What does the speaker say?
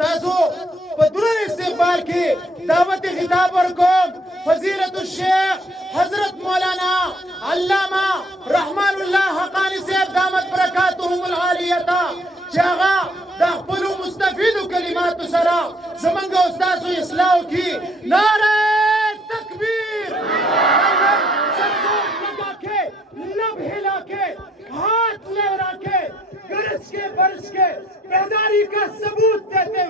ستاسو پدرون استقبال کی دعوت خطاب ورکوم فضیلت الشیخ حضرت مولانا علامہ رحمان اللہ حقانی صاحب دامت برکاتہم العالیتا چاغا دا خپلو مستفیدو کلماتو سرا زمنگا استاسو اصلاح کی نعرہ تکبیر لگا کے لب ہلا کے ہاتھ لہرا کے گرج کے برس کے بیداری کا ثبوت دیتے